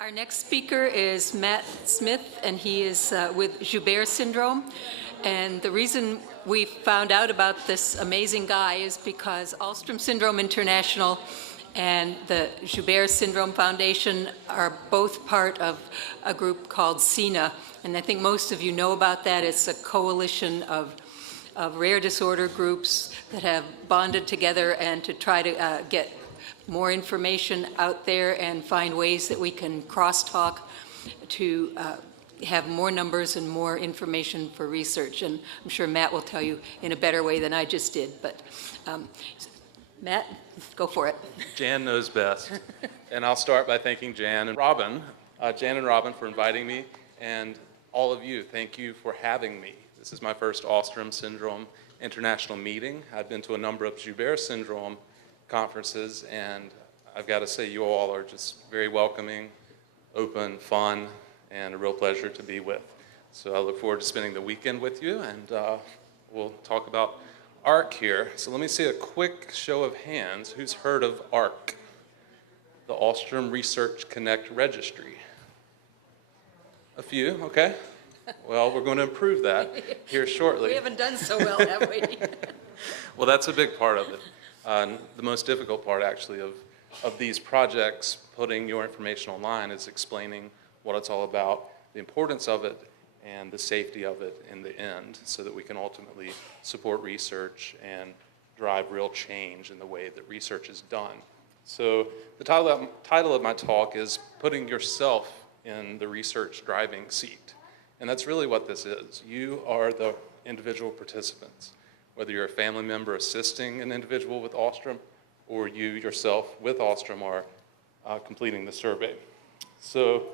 Our next speaker is Matt Smith, and he is with Joubert syndrome. And the reason we found out about this amazing guy is because Alström Syndrome International and the Joubert Syndrome Foundation are both part of a group called SINA. And I think most of you know about that. It's a coalition of rare disorder groups that have bonded together and to try to get more information out there and find ways that we can crosstalk to have more numbers and more information for research. And I'm sure Matt will tell you in a better way than I just did. But Matt, go for it. Jan knows best. And I'll start by thanking Jan and Robin for inviting me, and all of you, thank you for having me. This is my first Alström Syndrome International meeting. I've been to a number of Joubert Syndrome conferences, and I've got to say you all are just very welcoming, open, fun, and a real pleasure to be with. So I look forward to spending the weekend with you, and we'll talk about ARC here. So let me see a quick show of hands. Who's heard of ARC, the Alström Research Connect Registry? A few, okay. Well, we're going to improve that here shortly. We haven't done so well, have we? Well, that's a big part of it. The most difficult part, actually, of these projects, putting your information online, is explaining what it's all about, the importance of it, and the safety of it in the end, so that we can ultimately support research and drive real change in the way that research is done. So the title of my talk is Putting Yourself in the Research Driving Seat. And that's really what this is. You are the individual participants. Whether you're a family member assisting an individual with Alström, or you yourself with Alström are completing the survey. So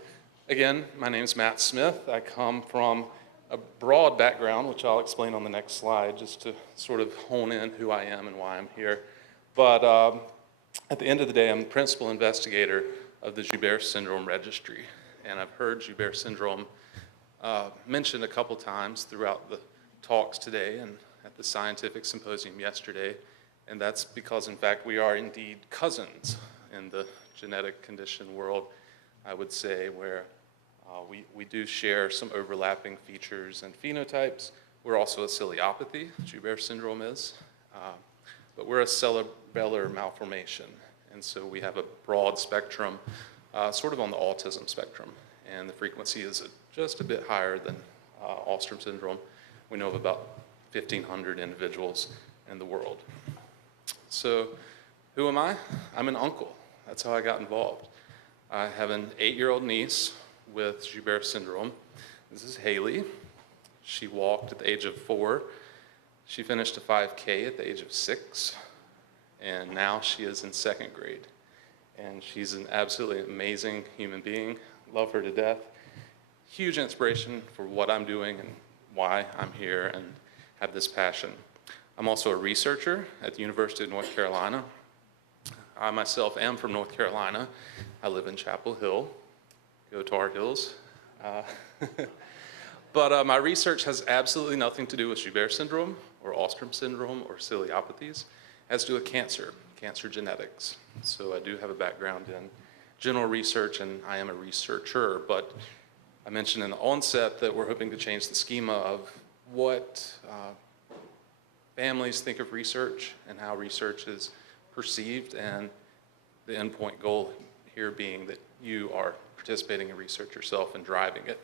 again, my name is Matt Smith. I come from a broad background, which I'll explain on the next slide, just to sort of hone in who I am and why I'm here. But at the end of the day, I'm the principal investigator of the Joubert Syndrome Registry. And I've heard Joubert Syndrome mentioned a couple times throughout the talks today and at the scientific symposium yesterday, and that's because, in fact, we are indeed cousins in the genetic condition world, I would say, where we do share some overlapping features and phenotypes. We're also a ciliopathy, Joubert syndrome is, but we're a cerebellar malformation, and so we have a broad spectrum, sort of on the autism spectrum, and the frequency is just a bit higher than Alström syndrome. We know of about 1,500 individuals in the world. So who am I? I'm an uncle. That's how I got involved. I have an 8-year-old niece with Joubert syndrome. This is Haley. She walked at the age of 4. She finished a 5K at the age of 6, and now she is in 2nd grade. And she's an absolutely amazing human being. Love her to death. Huge inspiration for what I'm doing and why I'm here and have this passion. I'm also a researcher at the University of North Carolina. I myself am from North Carolina. I live in Chapel Hill. Go Tar Heels. But my research has absolutely nothing to do with Joubert syndrome or Alström syndrome or ciliopathies. It has to do with cancer genetics. So I do have a background in general research, and I am a researcher, but I mentioned in the onset that we're hoping to change the schema of what families think of research and how research is perceived, and the endpoint goal here being that you are participating in research yourself and driving it.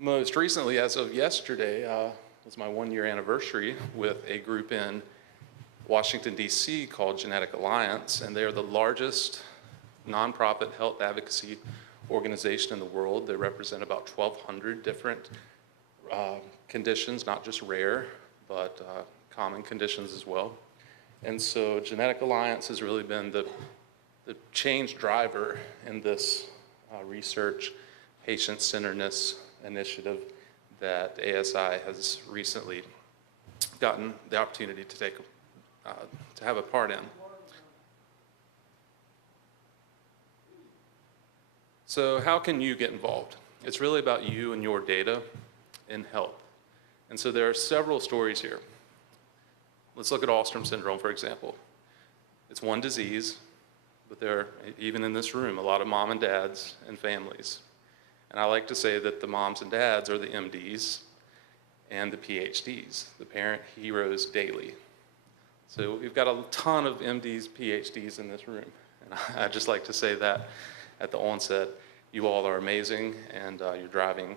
Most recently, as of yesterday, was my 1-year anniversary with a group in Washington, D.C. called Genetic Alliance, and they are the largest nonprofit health advocacy organization in the world. They represent about 1,200 different conditions, not just rare, but common conditions as well. And so Genetic Alliance has really been the change driver in this research patient-centeredness initiative that ASI has recently gotten the opportunity to take to have a part in. So how can you get involved? It's really about you and your data in health. And so there are several stories here. Let's look at Alström syndrome, for example. It's one disease, but there are, even in this room, a lot of mom and dads and families. And I like to say that the moms and dads are the MDs and the PhDs, the parent heroes daily. So we've got a ton of MDs, PhDs in this room. And I'd just like to say that at the onset, you all are amazing, and you're driving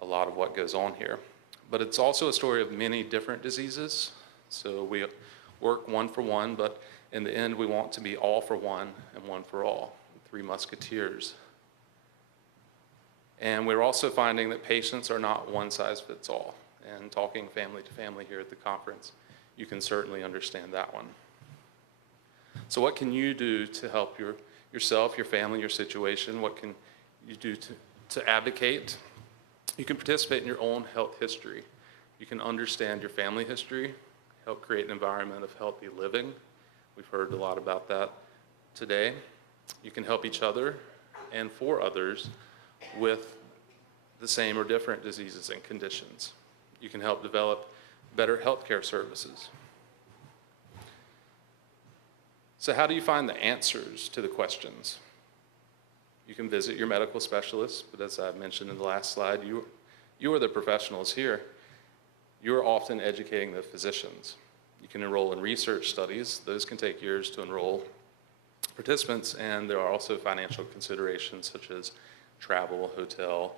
a lot of what goes on here. But it's also a story of many different diseases. So we work one for one, but in the end, we want to be all for one and one for all, three musketeers. And we're also finding that patients are not one size fits all. And talking family to family here at the conference, you can certainly understand that one. So what can you do to help yourself, your family, your situation? What can you do to advocate? You can participate in your own health history. You can understand your family history, help create an environment of healthy living. We've heard a lot about that today. You can help each other and for others with the same or different diseases and conditions. You can help develop better healthcare services. So how do you find the answers to the questions? You can visit your medical specialist, but as I mentioned in the last slide, you are the professionals here. You're often educating the physicians. You can enroll in research studies. Those can take years to enroll participants, and there are also financial considerations such as travel, hotel,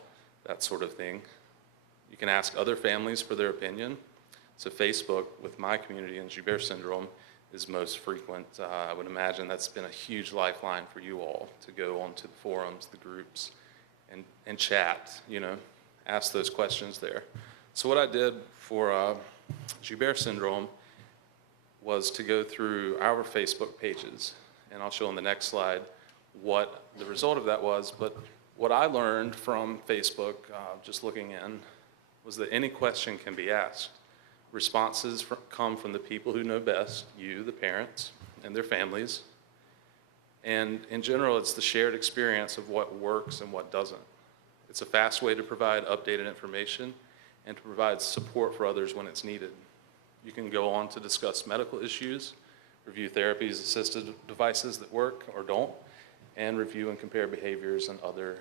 that sort of thing. You can ask other families for their opinion. So Facebook, with my community in Joubert syndrome, is most frequent. I would imagine that's been a huge lifeline for you all to go onto the forums, the groups, and chat, ask those questions there. So what I did for Joubert syndrome was to go through our Facebook pages, and I'll show on the next slide what the result of that was. But what I learned from Facebook, just looking in, was that any question can be asked. Responses come from the people who know best, you, the parents, and their families. And in general, it's the shared experience of what works and what doesn't. It's a fast way to provide updated information and to provide support for others when it's needed. You can go on to discuss medical issues, review therapies, assisted devices that work or don't, and review and compare behaviors and other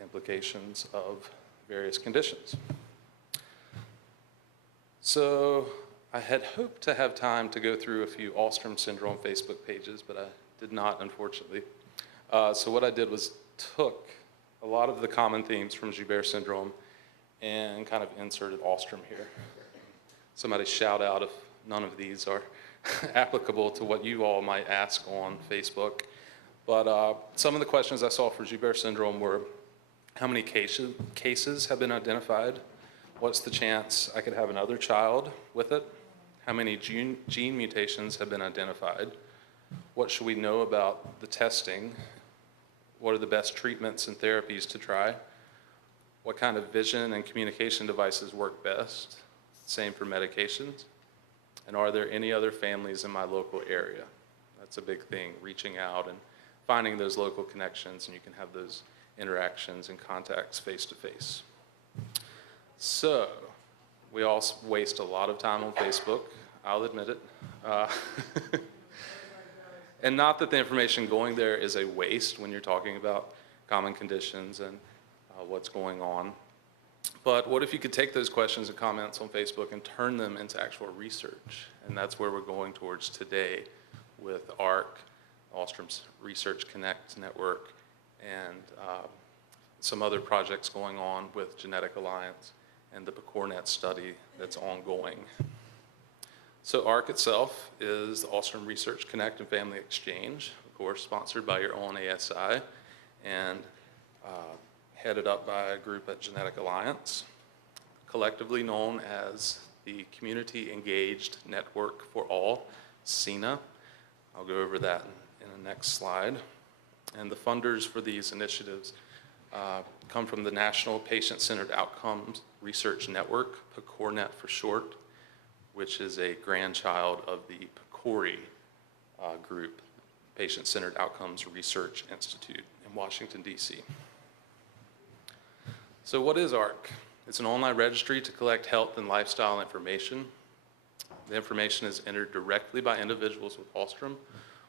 implications of various conditions. So I had hoped to have time to go through a few Alström syndrome Facebook pages, but I did not, unfortunately. So what I did was took a lot of the common themes from Joubert syndrome and kind of inserted Alström here. Somebody shout out if none of these are applicable to what you all might ask on Facebook. But some of the questions I saw for Joubert syndrome were, how many cases have been identified? What's the chance I could have another child with it? How many gene mutations have been identified? What should we know about the testing? What are the best treatments and therapies to try? What kind of vision and communication devices work best? Same for medications. And are there any other families in my local area? That's a big thing, reaching out and finding those local connections, and you can have those interactions and contacts face to face. So, we all waste a lot of time on Facebook, I'll admit it. And not that the information going there is a waste when you're talking about common conditions and what's going on. But what if you could take those questions and comments on Facebook and turn them into actual research? And that's where we're going towards today with ARC, Alström's Research Connect Network, and some other projects going on with Genetic Alliance and the PCORNet study that's ongoing. So ARC itself is the Alström Research Connect and Family Exchange, of course, sponsored by your own ASI, and headed up by a group at Genetic Alliance, collectively known as the Community Engaged Network for All, CENA. I'll go over that in the next slide. And the funders for these initiatives come from the National Patient-Centered Outcomes Research Network, PCORNet for short, which is a grandchild of the PCORI group, Patient-Centered Outcomes Research Institute in Washington, D.C. So what is ARC? It's an online registry to collect health and lifestyle information. The information is entered directly by individuals with Alström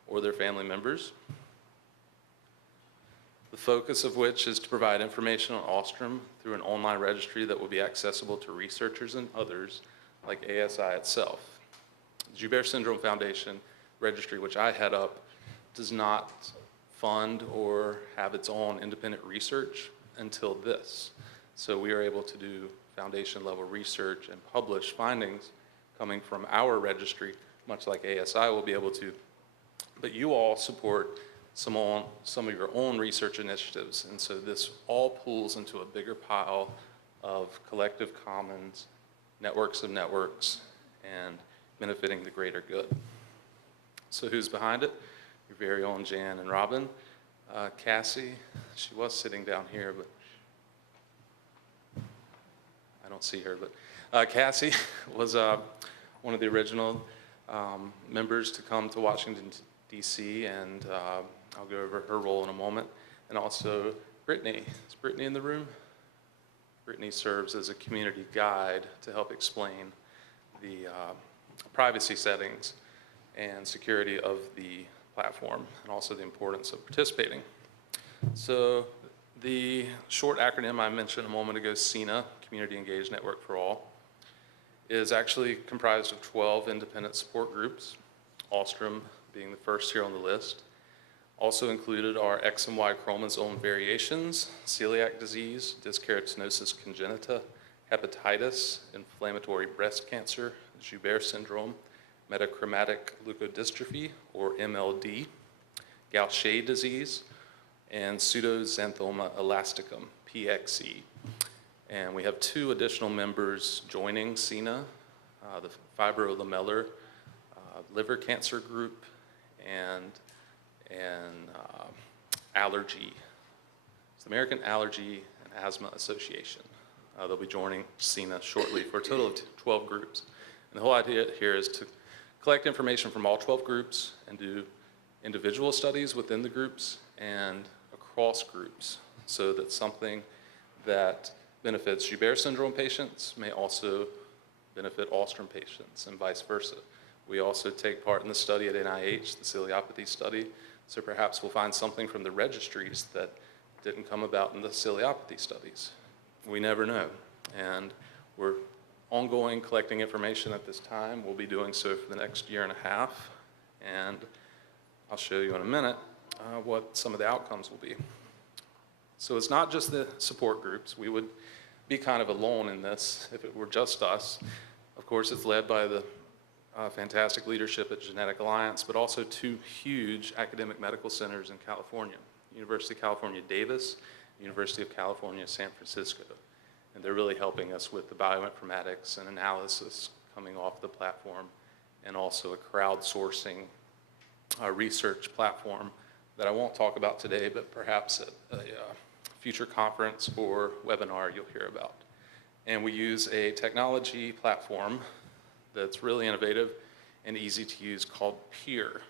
or their family members. the focus of which is to provide information on Alström through an online registry that will be accessible to researchers and others like ASI itself. The Joubert Syndrome Foundation registry, which I head up, does not fund or have its own independent research until this. So we are able to do foundation level research and publish findings coming from our registry, much like ASI will be able to. But you all support some of your own research initiatives, and so this all pools into a bigger pile of collective commons, networks of networks, and benefiting the greater good. So who's behind it? Your very own Jan and Robin. Cassie, she was sitting down here, but I don't see her, but Cassie was one of the original members to come to Washington, D.C., and I'll go over her role in a moment. And also Brittany. Is Brittany in the room? Brittany serves as a community guide to help explain the privacy settings and security of the platform, and also the importance of participating. So the short acronym I mentioned a moment ago, CENA, Community Engaged Network for All, is actually comprised of 12 independent support groups, Alström being the first here on the list. Also included are X and Y chromosome variations, celiac disease, dyskeratinosis congenita, hepatitis, inflammatory breast cancer, Joubert syndrome, metachromatic leukodystrophy, or MLD, Gaucher disease, and pseudoxanthoma elasticum, PXE. And we have 2 additional members joining CENA, the fibrolamellar liver cancer group and allergy. It's the American Allergy and Asthma Association. They'll be joining CENA shortly for a total of 12 groups. And the whole idea here is to collect information from all 12 groups and do individual studies within the groups and across groups, so that something that benefits Joubert syndrome patients may also benefit Alström patients and vice versa. We also take part in the study at NIH, the ciliopathy study, so perhaps we'll find something from the registries that didn't come about in the ciliopathy studies. We never know, and we're ongoing collecting information at this time. We'll be doing so for the next year and a half, and I'll show you in a minute what some of the outcomes will be. So it's not just the support groups. We would be kind of alone in this if it were just us. Of course, it's led by the fantastic leadership at Genetic Alliance, but also 2 huge academic medical centers in California, University of California, Davis, University of California, San Francisco. And they're really helping us with the bioinformatics and analysis coming off the platform, and also a crowdsourcing research platform that I won't talk about today, but perhaps at a future conference or webinar you'll hear about. And we use a technology platform that's really innovative and easy to use called Peer.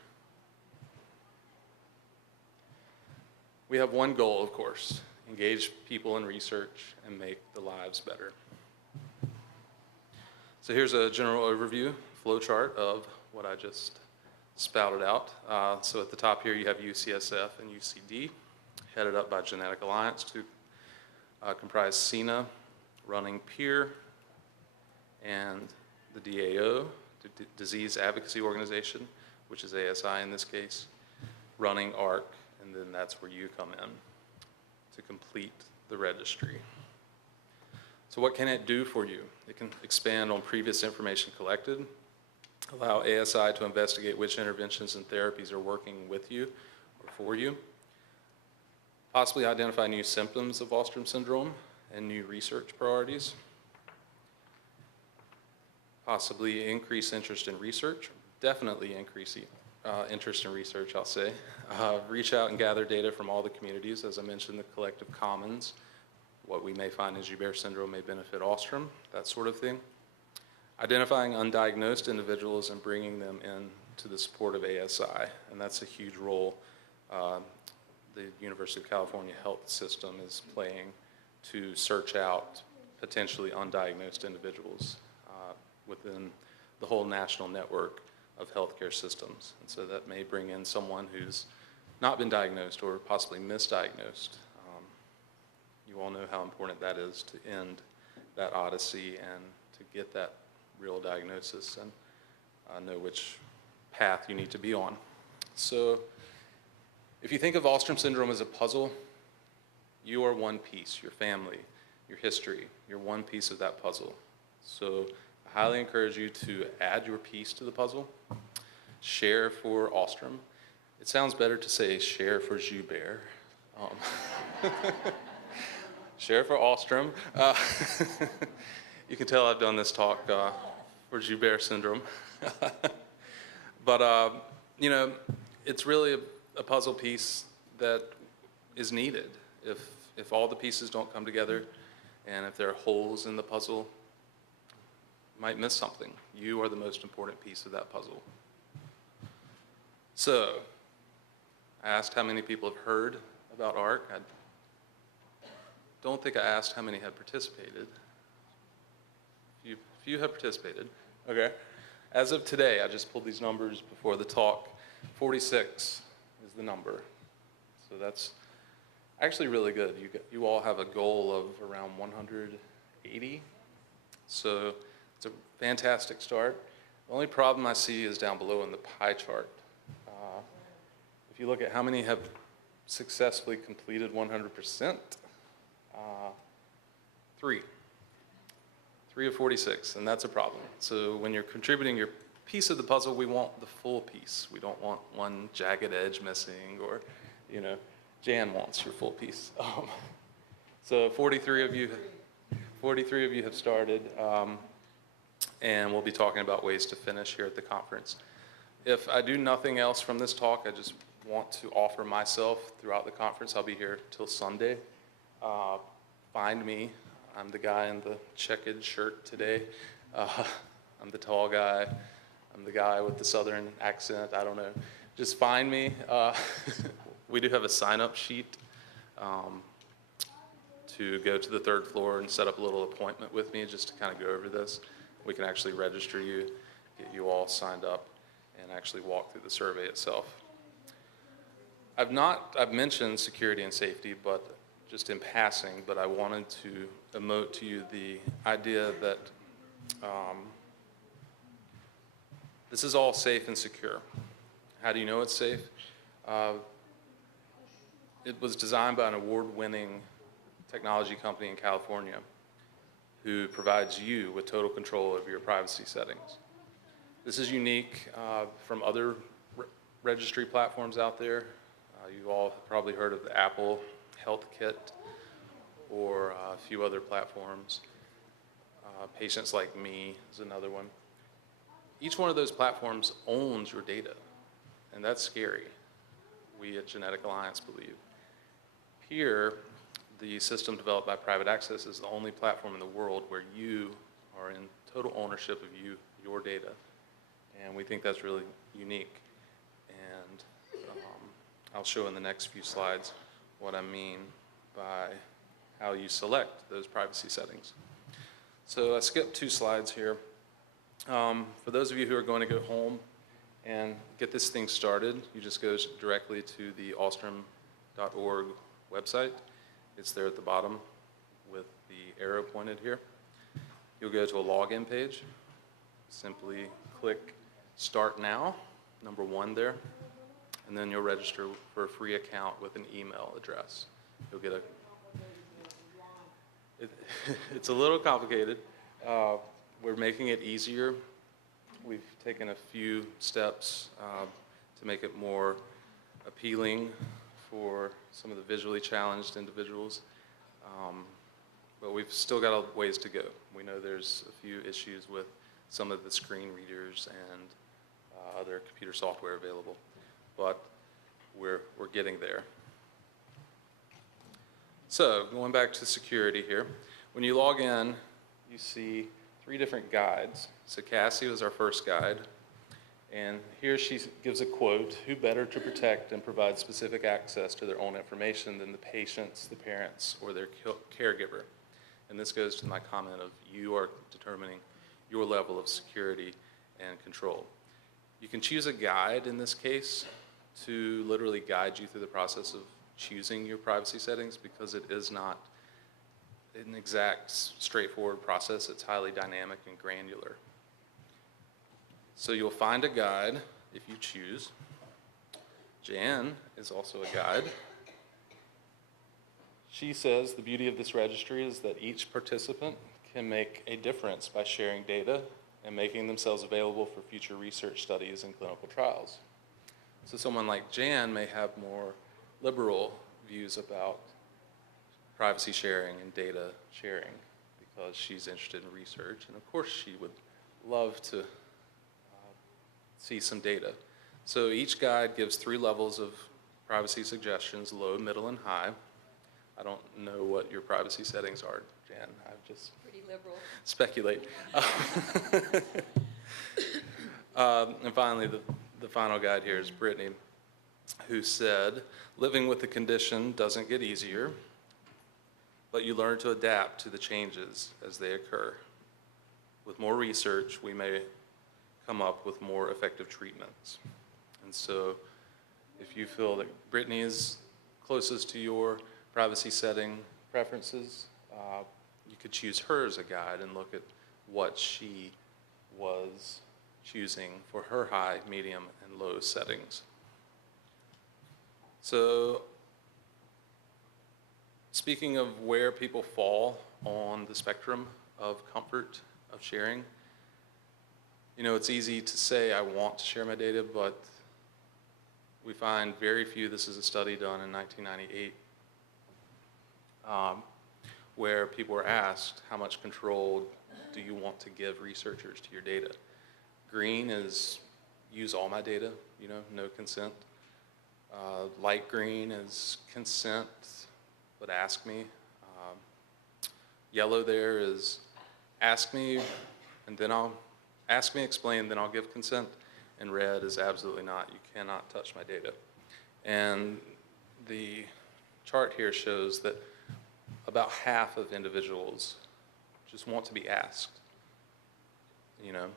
We have one goal, of course: engage people in research and make the lives better. So here's a general overview, flowchart of what I just spouted out. So at the top here you have UCSF and UCD, headed up by Genetic Alliance, to comprise CENA, running Peer, and the DAO, the Disease Advocacy Organization, which is ASI in this case, running ARC, and then that's where you come in to complete the registry. So what can it do for you? It can expand on previous information collected, allow ASI to investigate which interventions and therapies are working with you or for you, possibly identify new symptoms of Alström syndrome and new research priorities, possibly increase interest in research, definitely increase interest in research, I'll say. Reach out and gather data from all the communities, as I mentioned, the collective commons. What we may find in Joubert syndrome may benefit Alström, that sort of thing. Identifying undiagnosed individuals and bringing them in to the support of ASI, and that's a huge role the University of California health system is playing to search out potentially undiagnosed individuals within the whole national network of healthcare systems. And so that may bring in someone who's not been diagnosed or possibly misdiagnosed. You all know how important that is to end that odyssey and to get that real diagnosis and know which path you need to be on. So if you think of Alström syndrome as a puzzle, you are one piece, your family, your history, you're one piece of that puzzle. So I highly encourage you to add your piece to the puzzle. Share for Alström. It sounds better to say share for Joubert. Share for Alström. You can tell I've done this talk for Joubert syndrome. But, you know, it's really a puzzle piece that is needed. If all the pieces don't come together and if there are holes in the puzzle, you might miss something. You are the most important piece of that puzzle. So, I asked how many people have heard about ARC. I don't think I asked how many had participated. Few have participated. Okay. As of today, I just pulled these numbers before the talk. 46 is the number. So that's actually really good. You all have a goal of around 180. So it's a fantastic start. The only problem I see is down below in the pie chart. If you look at how many have successfully completed 100%, 3 of 46, and that's a problem. So when you're contributing your piece of the puzzle, we want the full piece. We don't want one jagged edge missing, or, you know, Jan wants your full piece. So 43 of you have started, and we'll be talking about ways to finish here at the conference. If I do nothing else from this talk, I just want to offer myself throughout the conference. I'll be here till Sunday. Find me. I'm the guy in the checkered shirt today. I'm the tall guy. I'm the guy with the southern accent. I don't know. Just find me. We do have a sign-up sheet to go to the 3rd floor and set up a little appointment with me just to kind of go over this. We can actually register you, get you all signed up, and actually walk through the survey itself. I've mentioned security and safety, but just in passing, but I wanted to emote to you the idea that this is all safe and secure. How do you know it's safe? It was designed by an award-winning technology company in California who provides you with total control over your privacy settings. This is unique from other registry platforms out there. You all have probably heard of the Apple Health Kit or a few other platforms. Patients Like Me is another one. Each one of those platforms owns your data, and that's scary, we at Genetic Alliance believe. Here, the system developed by Private Access is the only platform in the world where you are in total ownership of your data, and we think that's really unique. And I'll show in the next few slides what I mean by how you select those privacy settings. So I skipped 2 slides here. For those of you who are going to go home and get this thing started, you just go directly to the alström.org website. It's there at the bottom with the arrow pointed here. You'll go to a login page. Simply click Start Now, number 1 there, and then you'll register for a free account with an email address. You'll get it's a little complicated. We're making it easier. We've taken a few steps to make it more appealing for some of the visually challenged individuals. But we've still got a ways to go. We know there's a few issues with some of the screen readers and other computer software available, but we're getting there. So going back to security here, when you log in, you see 3 different guides. So Cassie was our first guide, and here she gives a quote: "Who better to protect and provide specific access to their own information than the patients, the parents, or their caregiver?" And this goes to my comment of you are determining your level of security and control. You can choose a guide in this case to literally guide you through the process of choosing your privacy settings, because it is not an exact, straightforward process. It's highly dynamic and granular. So you'll find a guide if you choose. Jan is also a guide. She says the beauty of this registry is that each participant can make a difference by sharing data and making themselves available for future research studies and clinical trials. So someone like Jan may have more liberal views about privacy sharing and data sharing because she's interested in research, and of course she would love to see some data. So each guide gives 3 levels of privacy suggestions: low, middle, and high. I don't know what your privacy settings are, Jan. I've just Pretty liberal. speculate. And finally, the final guide here is Brittany, who said, living with the condition doesn't get easier, but you learn to adapt to the changes as they occur. With more research, we may come up with more effective treatments. And so if you feel that Brittany is closest to your privacy setting preferences, you could choose her as a guide and look at what she was choosing for her high, medium, and low settings. So speaking of where people fall on the spectrum of comfort of sharing, you know, it's easy to say I want to share my data, but we find very few. This is a study done in 1998 where people were asked, how much control do you want to give researchers to your data? Green is use all my data, you know, no consent. Light green is consent, but ask me. Yellow there is ask me, and then ask me, explain, then I'll give consent. And red is absolutely not. You cannot touch my data. And the chart here shows that about half of individuals just want to be asked, you know,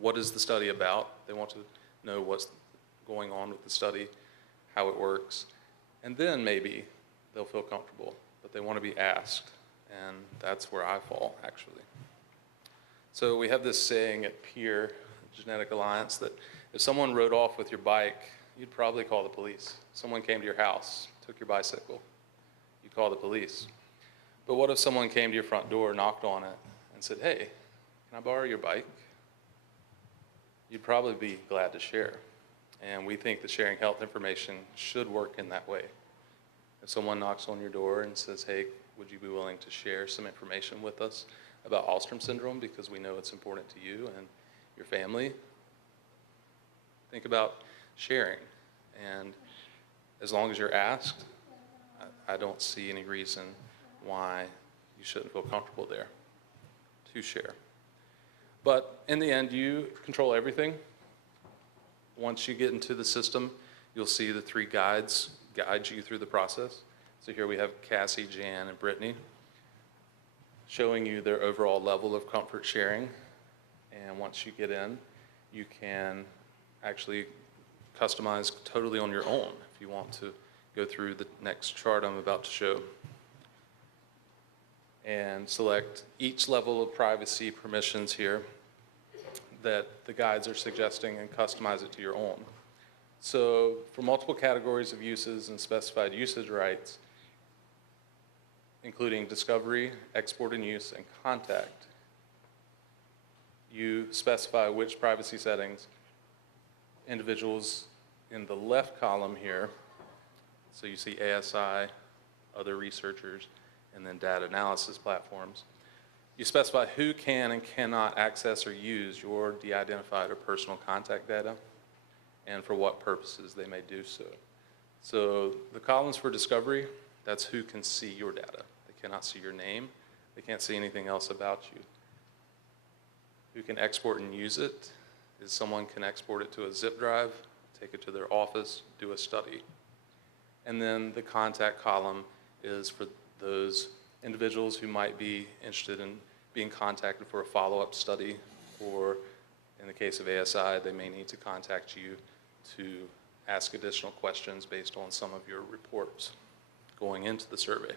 what is the study about? They want to know what's going on with the study, how it works, and then maybe they'll feel comfortable, but they want to be asked, and that's where I fall, actually. So we have this saying at Peer Genetic Alliance that if someone rode off with your bike, you'd probably call the police. Someone came to your house, took your bicycle, you'd call the police. But what if someone came to your front door, knocked on it, and said, hey, can I borrow your bike? You'd probably be glad to share. And we think that sharing health information should work in that way. If someone knocks on your door and says, hey, would you be willing to share some information with us about Alström syndrome because we know it's important to you and your family? Think about sharing. And as long as you're asked, I don't see any reason why you shouldn't feel comfortable there to share. But in the end, you control everything. Once you get into the system, you'll see the 3 guides guide you through the process. So here we have Cassie, Jan, and Brittany showing you their overall level of comfort sharing. And once you get in, you can actually customize totally on your own if you want to go through the next chart I'm about to show and select each level of privacy permissions here that the guides are suggesting and customize it to your own. So for multiple categories of uses and specified usage rights, including discovery, export and use, and contact, you specify which privacy settings individuals in the left column here, so you see ASI, other researchers, and then data analysis platforms. You specify who can and cannot access or use your de-identified or personal contact data and for what purposes they may do so. So the columns for discovery, that's who can see your data. They cannot see your name. They can't see anything else about you. Who can export and use it is someone can export it to a zip drive, take it to their office, do a study. And then the contact column is for those individuals who might be interested in being contacted for a follow-up study or In the case of ASI, they may need to contact you to ask additional questions based on some of your reports going into the survey.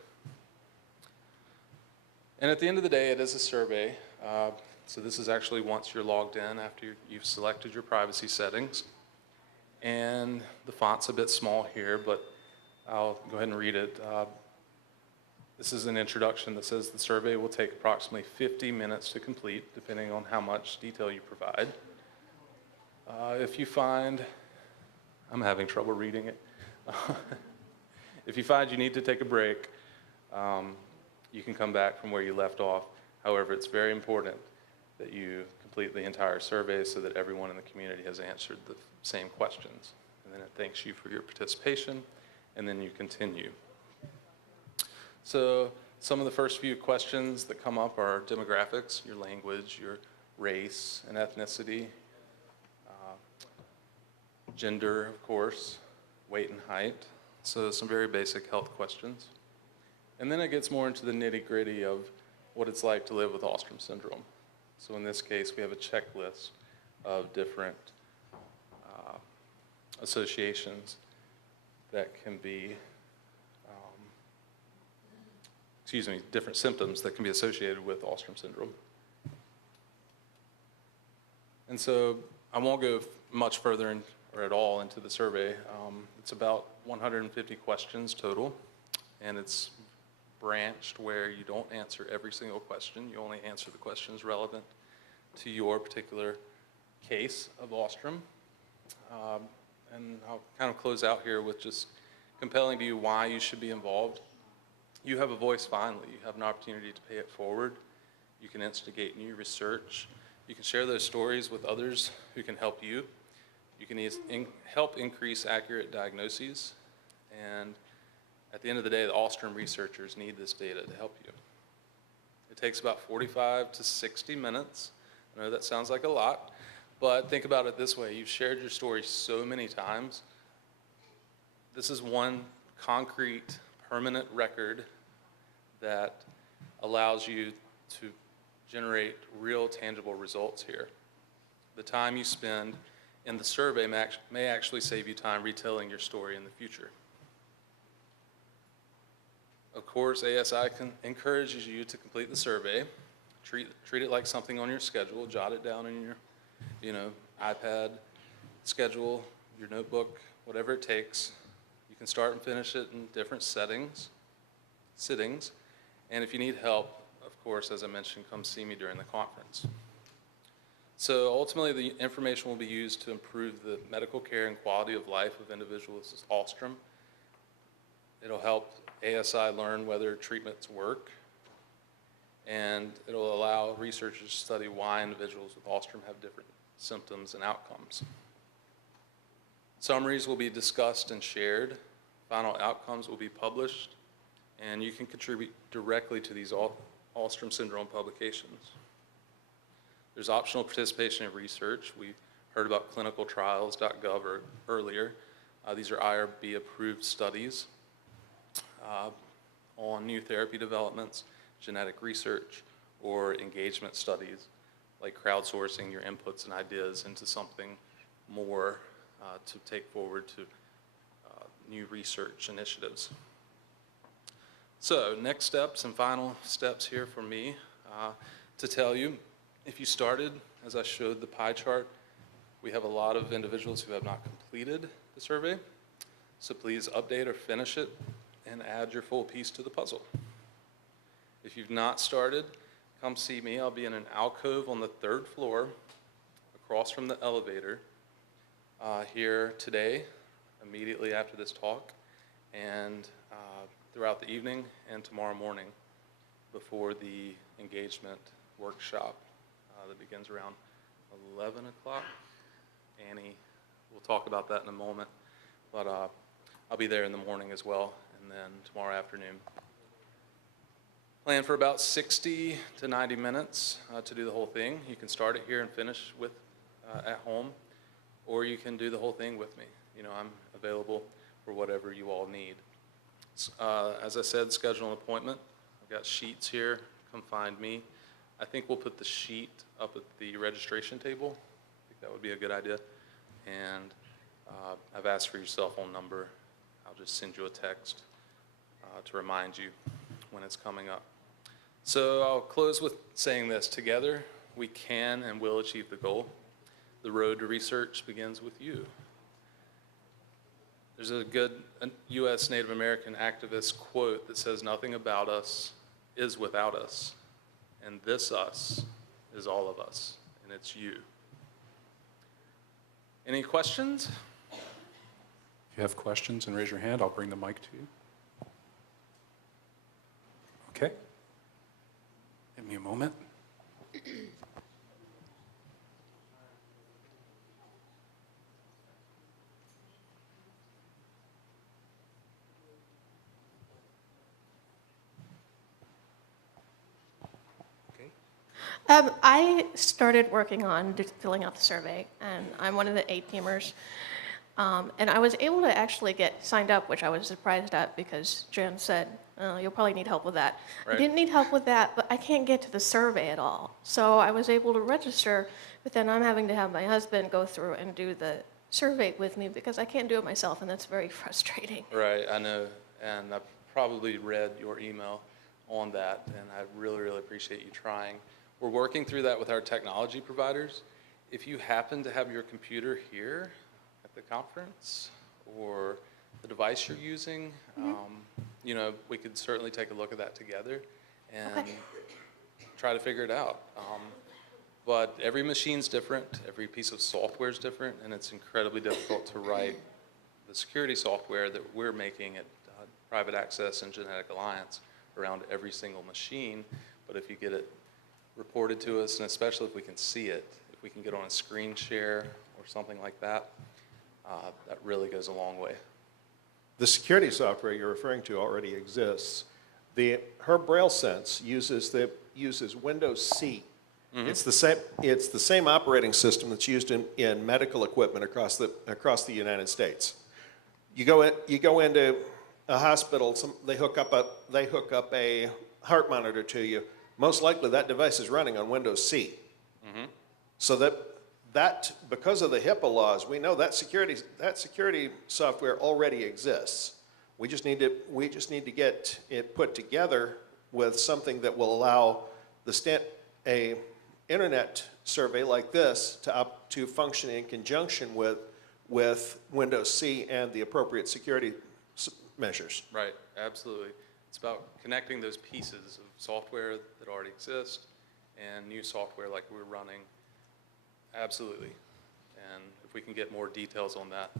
And at the end of the day, it is a survey. So this is actually once you're logged in after you've selected your privacy settings. And the font's a bit small here, but I'll go ahead and read it. This is an introduction that says the survey will take approximately 50 minutes to complete, depending on how much detail you provide. If you find, I'm having trouble reading it. If you find you need to take a break, you can come back from where you left off. However, it's very important that you complete the entire survey so that everyone in the community has answered the same questions. And then it thanks you for your participation, and then you continue. So some of the first few questions that come up are demographics, your language, your race and ethnicity, gender, of course, weight and height. So some very basic health questions. And then it gets more into the nitty-gritty of what it's like to live with Alström syndrome. So in this case, we have a checklist of different associations that can be, different symptoms that can be associated with Alström syndrome. And so I won't go much further or at all into the survey. It's about 150 questions total, and it's branched where you don't answer every single question. You only answer the questions relevant to your particular case of Alström. And I'll kind of close out here with just compelling to you why you should be involved. You have a voice finally. You have an opportunity to pay it forward. You can instigate new research. You can share those stories with others who can help you. You can help increase accurate diagnoses. And at the end of the day, the Alström researchers need this data to help you. It takes about 45 to 60 minutes. I know that sounds like a lot, but think about it this way. You've shared your story so many times. This is one concrete, permanent record that allows you to generate real, tangible results here. The time you spend in the survey may actually save you time retelling your story in the future. Of course, ASI encourages you to complete the survey. Treat it like something on your schedule. Jot it down in your iPad, schedule, your notebook, whatever it takes. You can start and finish it in different sittings. And if you need help, of course, as I mentioned, come see me during the conference. So ultimately, the information will be used to improve the medical care and quality of life of individuals with Alström. It'll help ASI learn whether treatments work, and it'll allow researchers to study why individuals with Alström have different symptoms and outcomes. Summaries will be discussed and shared. Final outcomes will be published, and you can contribute directly to these Alström syndrome publications. There's optional participation in research. We heard about clinicaltrials.gov earlier. These are IRB-approved studies on new therapy developments, genetic research, or engagement studies, like crowdsourcing your inputs and ideas into something more to take forward to new research initiatives. So next steps and final steps here for me to tell you, if you started, as I showed the pie chart, we have a lot of individuals who have not completed the survey. So please update or finish it and add your full piece to the puzzle. If you've not started, come see me. I'll be in an alcove on the 3rd floor across from the elevator here today, immediately after this talk, and throughout the evening and tomorrow morning before the engagement workshop that begins around 11 o'clock. Annie will talk about that in a moment, but I'll be there in the morning as well, and then tomorrow afternoon. Plan for about 60 to 90 minutes to do the whole thing. You can start it here and finish with at home, or you can do the whole thing with me. I'm available for whatever you all need. As I said, schedule an appointment. I've got sheets here. Come find me. I think we'll put the sheet up at the registration table think that would be a good idea. And I've asked for your cell phone number. I'll just send you a text to remind you when it's coming up. So I'll close with saying this: together we can and will achieve the goal. The road to research begins with you. There's a good U.S. Native American activist quote that says, "Nothing about us is without us, and this us is all of us, and it's you." Any questions? If you have questions, and raise your hand, I'll bring the mic to you. Okay. Give me a moment. I started working on filling out the survey, and I'm one of the 8 teamers. And I was able to actually get signed up, which I was surprised at because Jen said, oh, you'll probably need help with that. Right. I didn't need help with that, but I can't get to the survey at all. So I was able to register, but then I'm having to have my husband go through and do the survey with me because I can't do it myself, and that's very frustrating. Right, I know, and I probably read your email on that, and I really, really appreciate you trying. We're working through that with our technology providers. If you happen to have your computer here at the conference or the device you're using, you know, we could certainly take a look at that together and try to figure it out. But every machine's different, every piece of software is different, and it's incredibly difficult to write the security software that we're making at Private Access and Genetic Alliance around every single machine. But if you get it reported to us, and especially if we can see it, if we can get on a screen share or something like that, that really goes a long way. The security software you're referring to already exists. Her Braille Sense uses Windows C. It's the same operating system that's used in medical equipment across the United States. You go into a hospital, they hook up a heart monitor to you. Most likely that device is running on Windows C. So that because of the HIPAA laws, we know that security software already exists. We just need to get it put together with something that will allow a internet survey like this to function in conjunction with Windows C and the appropriate security measures. Right, absolutely. It's about connecting those pieces of software that already exist and new software like we're running. Absolutely. And if we can get more details on that.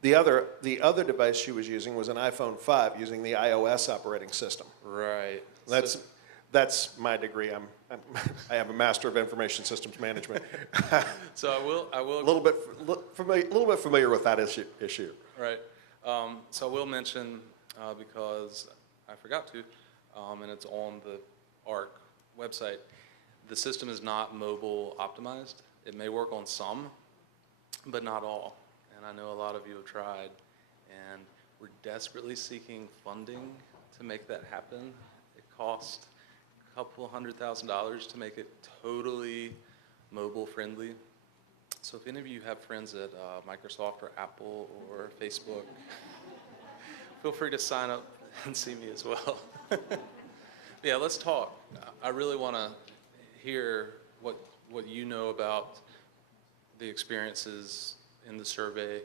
The other device she was using was an iPhone 5 using the iOS operating system. Right. That's my degree. I have a Master of Information Systems Management. So I will a little bit familiar with that issue. Right. So I will mention, because I forgot to, and it's on the ARC website, the system is not mobile optimized. It may work on some, but not all. And I know a lot of you have tried, and we're desperately seeking funding to make that happen. It costs a couple $100,000 to make it totally mobile friendly. So if any of you have friends at Microsoft or Apple or Facebook, feel free to sign up and see me as well. Yeah, let's talk. I really want to hear what you know about the experiences in the survey,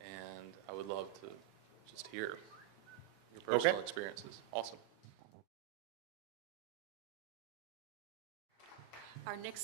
and I would love to just hear your personal experiences. Awesome. Our next